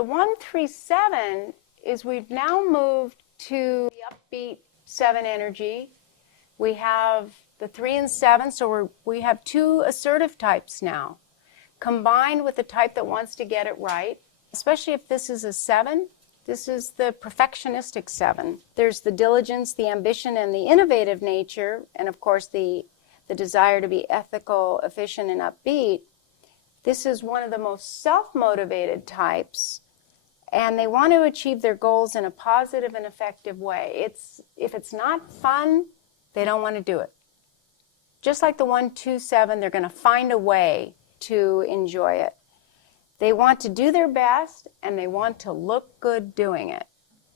The 137 is we've now moved to the upbeat 7 energy. We have the 3 and 7, so we have 2 assertive types now, combined with the type that wants to get it right, especially if this is a 7. This is the perfectionistic 7. There's the diligence, the ambition, and the innovative nature, and of course the desire to be ethical, efficient, and upbeat. This is one of the most self-motivated types, and they want to achieve their goals in a positive and effective way. If it's not fun, they don't want to do it. Just like the 127, they're going to find a way to enjoy it. They want to do their best, and they want to look good doing it.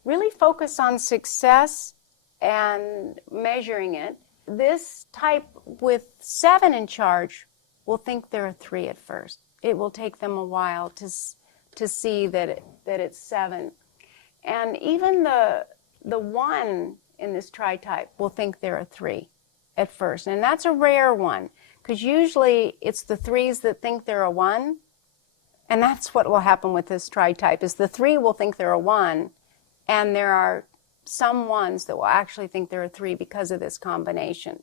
Really focus on success and measuring it. This type with 7 in charge will think they're a 3 at first. It will take them a while to see that it's 7. And even the 1 in this Tritype will think they're a 3 at first. And that's a rare one, because usually it's the 3s that think they're a 1. And that's what will happen with this Tritype, is the 3 will think they're a 1, and there are some 1s that will actually think they're a 3 because of this combination.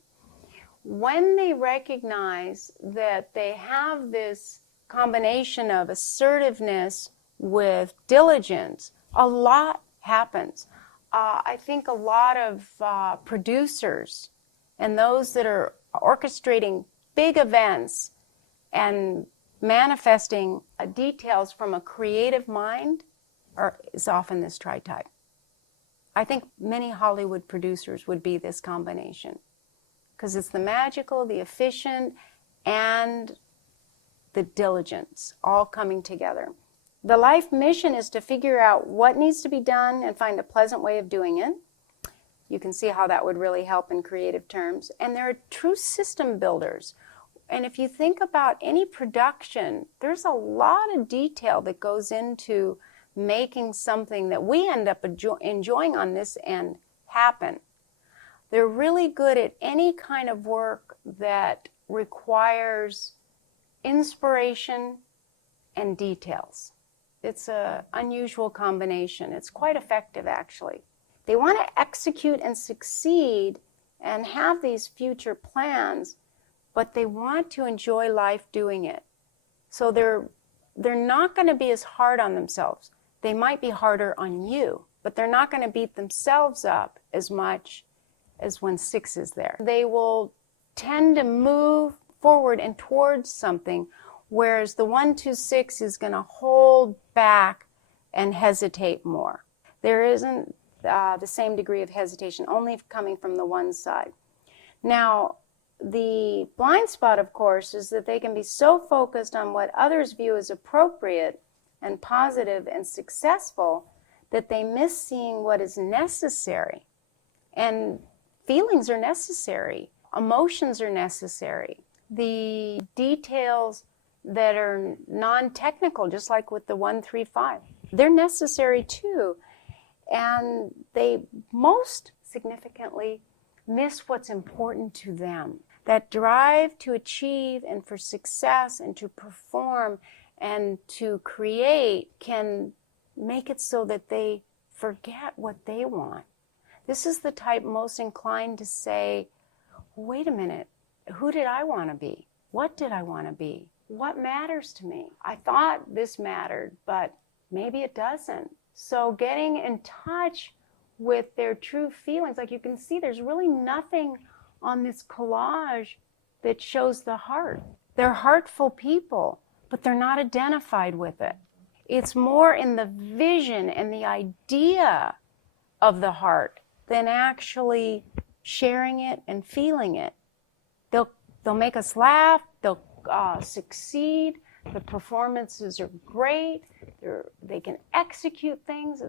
When they recognize that they have this combination of assertiveness with diligence, a lot happens. I think a lot of producers and those that are orchestrating big events and manifesting details from a creative mind is often this Tritype. I think many Hollywood producers would be this combination, because it's the magical, the efficient, and the diligence all coming together. The life mission is to figure out what needs to be done and find a pleasant way of doing it. You can see how that would really help in creative terms. And they're true system builders. And if you think about any production, there's a lot of detail that goes into making something that we end up enjoying on this end happen. They're really good at any kind of work that requires inspiration and details. It's an unusual combination. It's quite effective, actually. They want to execute and succeed and have these future plans, but they want to enjoy life doing it. So they're not going to be as hard on themselves. They might be harder on you, but they're not going to beat themselves up as much as when 6 is there. They will tend to move forward and towards something, whereas the 126 is going to hold back and hesitate more. There isn't the same degree of hesitation, only coming from the 1 side. Now, the blind spot, of course, is that they can be so focused on what others view as appropriate and positive and successful that they miss seeing what is necessary. And feelings are necessary. Emotions are necessary. The details that are non-technical, just like with the 135, they're necessary too. And they most significantly miss what's important to them. That drive to achieve and for success and to perform and to create can make it so that they forget what they want. This is the type most inclined to say, wait a minute, who did I want to be? What did I want to be? What matters to me? I thought this mattered, but maybe it doesn't. So getting in touch with their true feelings, like you can see there's really nothing on this collage that shows the heart. They're heartful people, but they're not identified with it. It's more in the vision and the idea of the heart than actually sharing it and feeling it. They'll make us laugh, they'll succeed, the performances are great, they can execute things,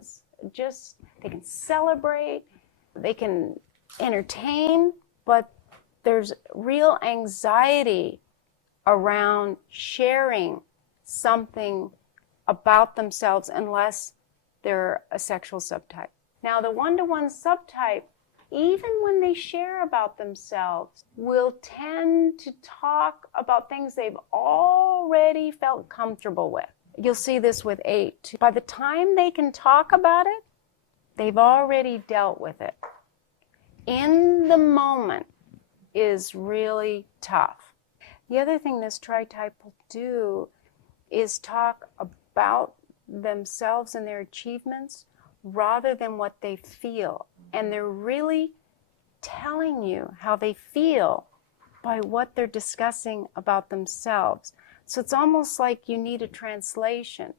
they can celebrate, they can entertain, but there's real anxiety around sharing something about themselves unless they're a sexual subtype. Now, the 1-to-1 subtype, even when they share about themselves, will tend to talk about things they've already felt comfortable with. You'll see this with 8. By the time they can talk about it, they've already dealt with it. In the moment is really tough. The other thing this Tritype will do is talk about themselves and their achievements rather than what they feel. And they're really telling you how they feel by what they're discussing about themselves. So it's almost like you need a translation.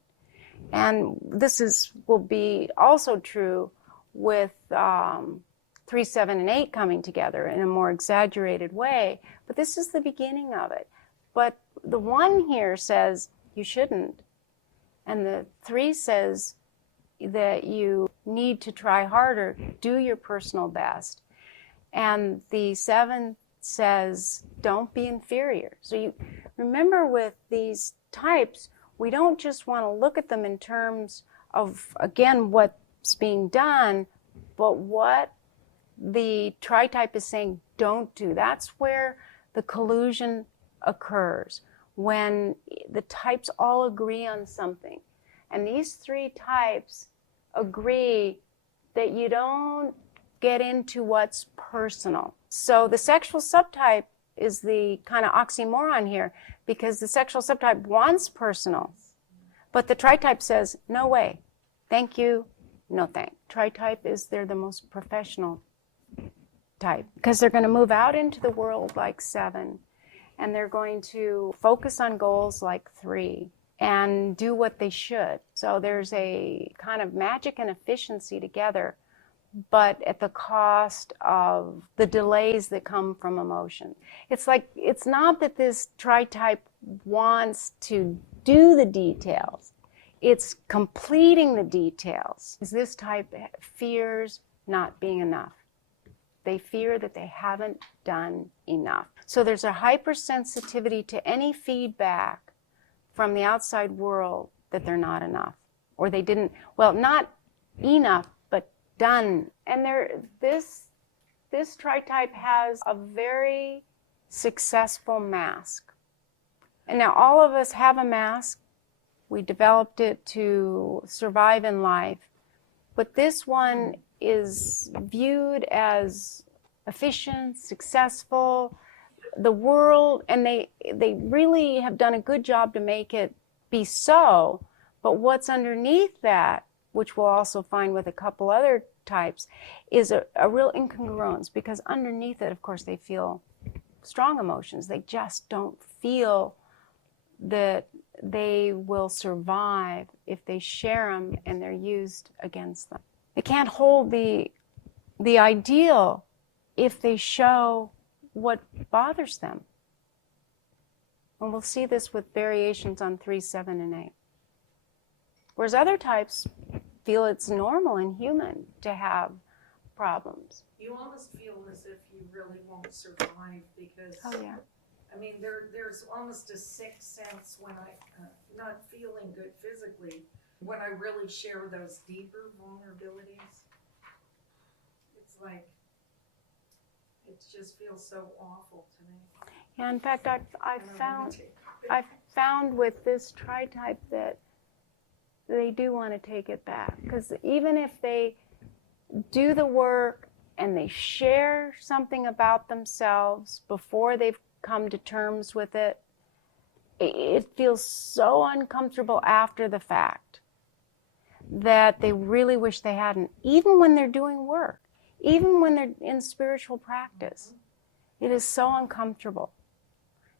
And this will be also true with 3, 7, and 8 coming together in a more exaggerated way. But this is the beginning of it. But the 1 here says you shouldn't. And the 3 says that you need to try harder, do your personal best. And the 7 says don't be inferior. So you remember with these types, we don't just want to look at them in terms of, again, what's being done, but what the Tritype is saying don't do. That's where the collusion occurs, when the types all agree on something. And these 3 types agree that you don't get into what's personal. So the sexual subtype is the kind of oxymoron here, because the sexual subtype wants personal, but the Tritype says, no way, thank you, no thank. Tritype is, they're the most professional type, because they're going to move out into the world like 7, and they're going to focus on goals like 3, and do what they should. So there's a kind of magic and efficiency together, but at the cost of the delays that come from emotion. It's like, it's not that this Tritype wants to do the details. It's completing the details. This type fears not being enough. They fear that they haven't done enough. So there's a hypersensitivity to any feedback from the outside world that they're not enough, or they didn't, well, not enough, but done. And this Tritype has a very successful mask. And now all of us have a mask. We developed it to survive in life. But this one is viewed as efficient, successful, the world, and they really have done a good job to make it be so. But what's underneath that, which we'll also find with a couple other types, is a real incongruence, because underneath it, of course, they feel strong emotions. They just don't feel that they will survive if they share them and they're used against them. They can't hold the ideal if they show what bothers them. And we'll see this with variations on 3, 7, and 8. Whereas other types feel it's normal and human to have problems. You almost feel as if you really won't survive, because Oh yeah. I mean, there's almost a sixth sense when I'm not feeling good physically, when I really share those deeper vulnerabilities. It's like, it just feels so awful to me. Yeah, in fact, I've found with this Tritype that they do want to take it back, because even if they do the work and they share something about themselves before they've come to terms with it, it feels so uncomfortable after the fact that they really wish they hadn't, even when they're doing work, even when they're in spiritual practice. It is so uncomfortable.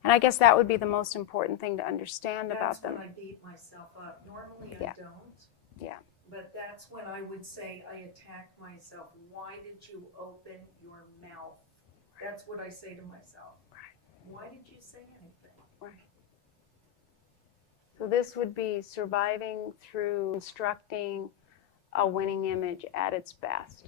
And I guess that would be the most important thing to understand about them. That's when I beat myself up. Normally I don't. Yeah. But that's when I would say I attacked myself. Why did you open your mouth? That's what I say to myself. Why did you say anything? Right. So this would be surviving through constructing a winning image at its best.